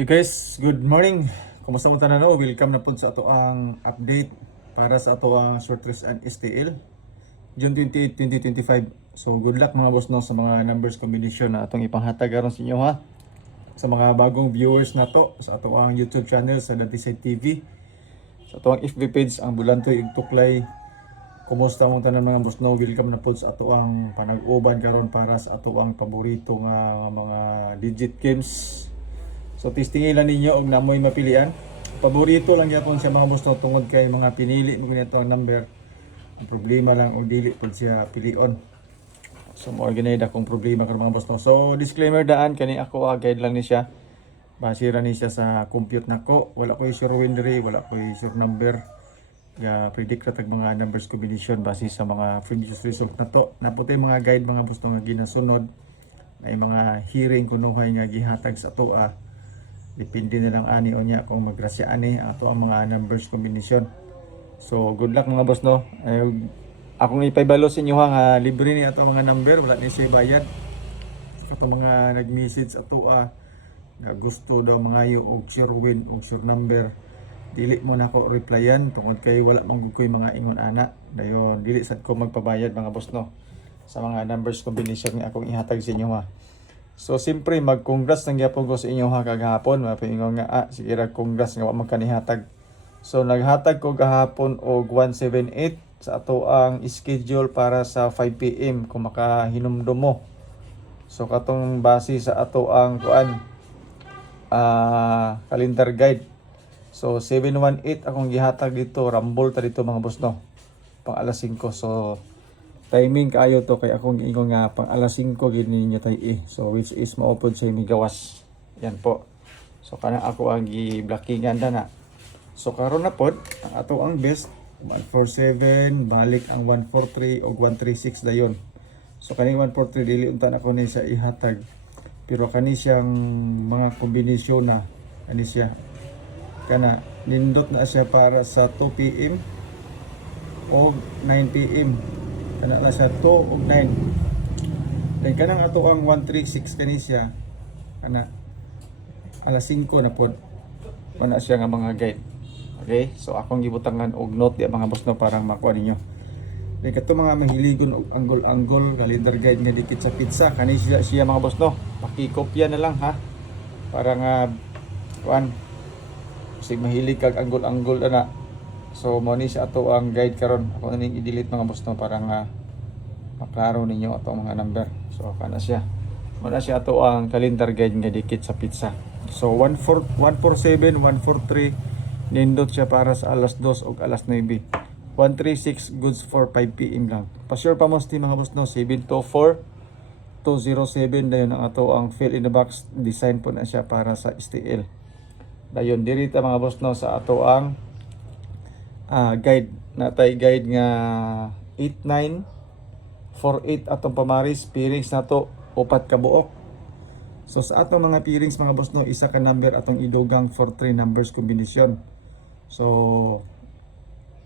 You guys, good morning. Kumusta mo tanan? Welcome na po sa ato ang update para sa ato ang short race and STL June 28, 2025. So good luck mga boss no sa mga numbers combination na atong ipanghatag aron sa inyo ha. Sa mga bagong viewers na to sa ato ang YouTube channel sa Datisay TV. Sa ato ang FB page ang Bulantoy Igtuklay. Kumusta mo tanan mga boss no? Welcome na po sa ato ang panag-uban karon para sa ato ang paborito nga mga digit games. So testingilan ninyo og namoy mapilian. Paborito lang gyapon siya mga boss no, tungod kay mga pinili mo nito ang number. Ang problema lang og dili pud siya pilion. So mo organize akong problema karon mga boss no. So disclaimer daan kani ako guide lang ni siya. Base ra ni siya sa compute nako. Wala ko sure win diri, wala ko sure number. Ya predict ra tag mga numbers combination base sa mga previous result na to. Naputay mga guide mga boss no nga ginasunod. May mga hearing kunuhay nga gihatag sa toa. Depende na lang ani o niya kung magrasya ani ato ang mga numbers combination. So good luck mga boss no. Akong ipaybalo sa inyo nga libre ni ato mga number, wala ni siya bayad. Kato mga nag-message ato nga gusto daw mangayo og sure win og sure number. Dili mo na ko replyan tungod kay wala man koy mga ingon ana. Dayon dili sad ko magpabayad mga boss no sa mga numbers combination nga akong ihatag sa inyo ha. So siyempre mag-congrats nang gyapon ko sa inyo ha kagahapon. Mapingon nga sige ra congrats nga wa man kanihatag. So naghatag ko gahapon og 178 sa ato ang schedule para sa 5 PM kung makahinumdum mo. So katong base sa ato ang calendar guide. So 718 akong gihatag dito, rambol ta dito mga boss no. Pang alas 5. So timing kayo to kay akong giingon nga pang alas 5 gid ninyo tay So which is maupod sa migawas. Yan po. So kana ako ang gi-blockingan na. So karon na pod ang ato ang best 147 balik ang 143 og 136 dayon. So kani 143 dili unta na ko ni sa ihatag. Pero kani siyang mga kombinasyon na ani siya. Kana nindot na siya para sa 2 PM o 9 PM. Kana na siya 2 ug 9. Then kanang ato ang 136 kani siya kana alas 5 na pod. Wala siya nga mga guide. Okay? So akong gibutangan og note di mga boss no parang makuha ninyo. Then kato mga manghiligon og angle-angle calendar guide nga dikit sa pizza kani siya mga boss no. Pakikopya na lang ha. Para nga sig mahilig kag angle-angle ana. So mo ni siya ato ang guide karon. Ako ning i-delete mga boss no para nga maklaro ninyo ato mga number. So kana siya. Muna siya ato ang calendar guide nga dikit sa pizza. So 147, 143 nindot siya para sa alas 2 ug alas 9. 136 goods for 5 PM lang. Pa-sure pa mo mga boss no 724 207 dayon ang ato ang fill in the box design po na siya para sa STL. Dayon diri ta mga boss no sa ato ang guide natay guide nga 8948 atong pamaris pairings nato upat ka buok. So sa atong mga pairings mga boss no isa ka number atong idugang for 3 numbers combination. So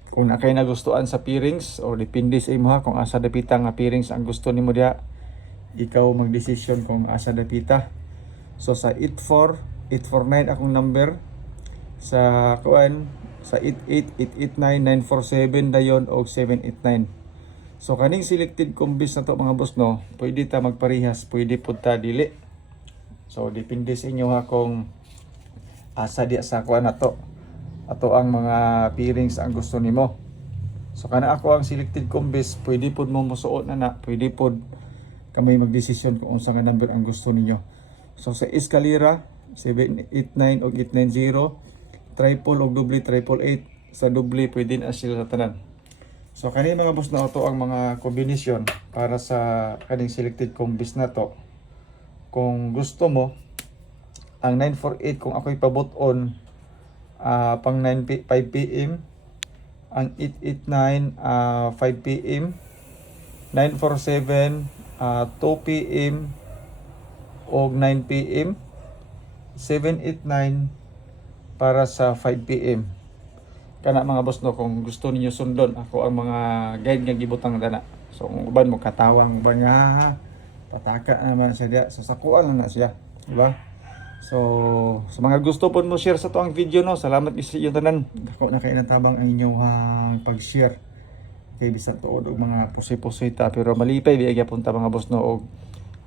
kung na kay nagustuhan sa pairings o depende sa imo ha kung asa dapita nga pairings ang gusto nimo diha, ikaw magdesisyon kung asa dapita. So sa 84 849 akong number sa sa 88, 889, 947 dayon og 789. So kaning selected combis na to mga boss no, pwede ta magparehas, pwede pud ta dili. So depende sa inyo ha kung asa di sa na to. Ato ang mga pairings ang gusto nimo. So kana ako ang selected combis, pwede pud mo mosuot na, pwede pud kami magdesisyon kung unsa nga number ang gusto ninyo. So sa eskalera 789 og 890 triple og double 888 sa double pwede na sila sa tanan. So kani mga boss na auto ang mga kombinasyon para sa kaning selected combis na to. Kung gusto mo ang 948 kung ako'y pabot-on pang 5 PM, ang 889 5 PM, 947 2 PM og 9 PM, 789 para sa 5 PM. Kana mga boss no kung gusto niyo sundon ako ang mga guide nga gibutang dana. So kung uban mo katawang ba nga pataka naman siya diya. So sakuan lang na siya, di ba? So sa mga gusto po mo share sa to ang video no, salamat sa iyo tanan. Dako na kay natabang ang inyong pag-share. Kay bisan tuod og mga pusi-pusita pero malipay biya gyapon ta mga boss no, og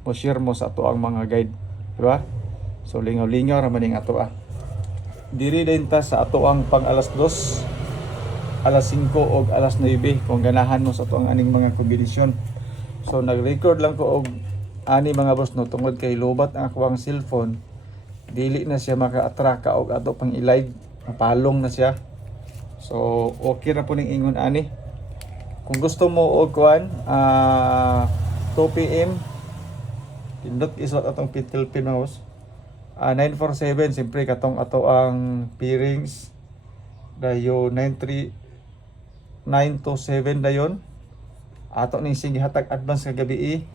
mo share mo sa ato ang mga guide, di ba? So lingaw-lingaw ra maning ato Diri din ta sa ato ang pang alas 2, alas 5 og alas 9 kung ganahan mo sa ato ang aning mga kombinasyon. So nag-record lang ko og ani mga boss no, tungod kay lobat ang ako ang cellphone. Dili na siya maka-attract ka og ato pang i-live, napalong na siya. So okay ra po ning ingon ani. Kung gusto mo og kuan 2 PM pindot isot atong pitil pinos 947 siyempre katong ato ang pairings dayo 927 dayon ato ning sige hatag advance kagabi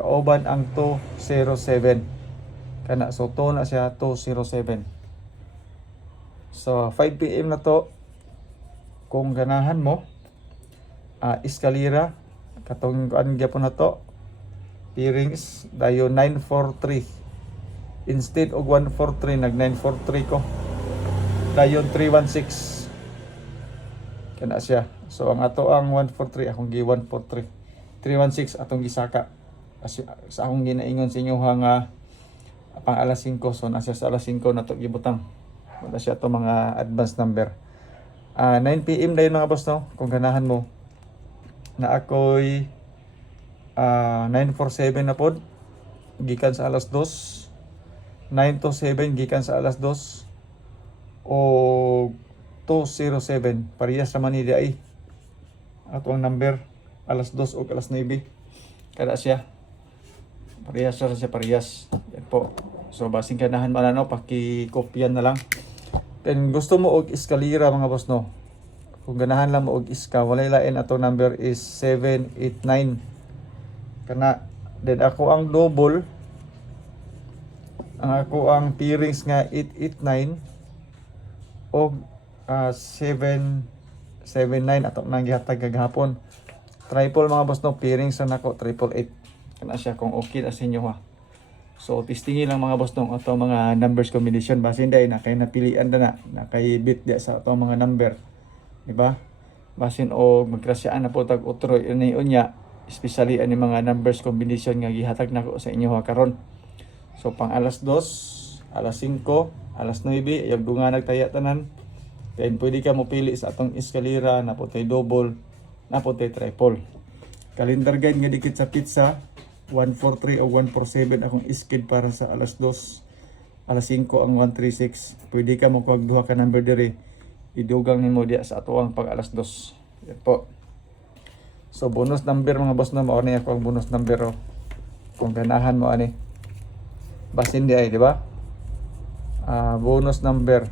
kauban ang 207 kana so to na siya 207. So 5 PM na to kung ganahan mo eskalera katong kuan gyapon na to pairings dayo 943 instead og 143 nag 943 ko dayon 316 kana siya. So ang ato ang 143 akong gi 143 316 atong gisaka sa akong ginaingon sa inyo nga pang alas 5 so nasa sa alas 5 nato gibutang wala siya to mga advance number 9 PM dayon mga boss no, kung ganahan mo na ako'y 947 na pod gikan sa alas 2, 927 gikan sa alas 2 o 207 parehas naman ni ay ato ang number alas 2 o alas 9 kada siya parehas yan po. So basing ganahan man ano pakikopyan na lang. Then gusto mo og eskalera mga boss no, kung ganahan lang mo og iska walay lain ato number is 789 kana. Then ako ang double ako ang pairings nga 889 og 779 ato nang gihatag kagahapon. Triple mga boss no, pairings na nako 888 kana siya kung okay na sa inyo ha. So testingin lang mga boss no ato mga numbers combination basin day na kay napilian na kay bit dia sa ato mga number, di ba? Basin og magkrasyaan na po tag utro ini unya especially ani mga numbers combination nga gihatag nako sa inyo ha karon. So pang alas 2, alas 5, alas 9 ayog dunga nagtaya tanan. Kaya pwede ka mo pili sa atong eskalera na putay double, na putay triple. Calendar guide nga dikit sa pizza 143 o 147 akong iskid para sa alas 2, alas 5 ang 136. Pwede ka mo kuwag duha ka number diri idugang nimo diya sa ato ang pag alas 2. Yan po. So bonus number mga boss na mao ni ako ang bonus number kung ganahan mo ani. Basin di ay, di ba? Bonus number.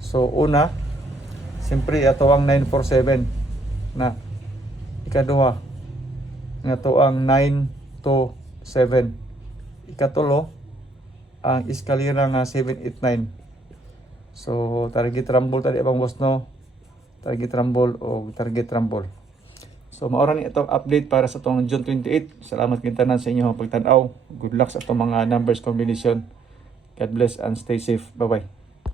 So una, siyempre ato ang 947 na ikaduha nga to ang 927. Ikatulo ang eskalera nga 789. So target rumble tadi abang boss no. Target rumble o target rumble. So maora ni itong update para sa itong June 28. Salamat kintanan sa inyong pagtanaw. Good luck sa itong mga numbers combination. God bless and stay safe. Bye bye.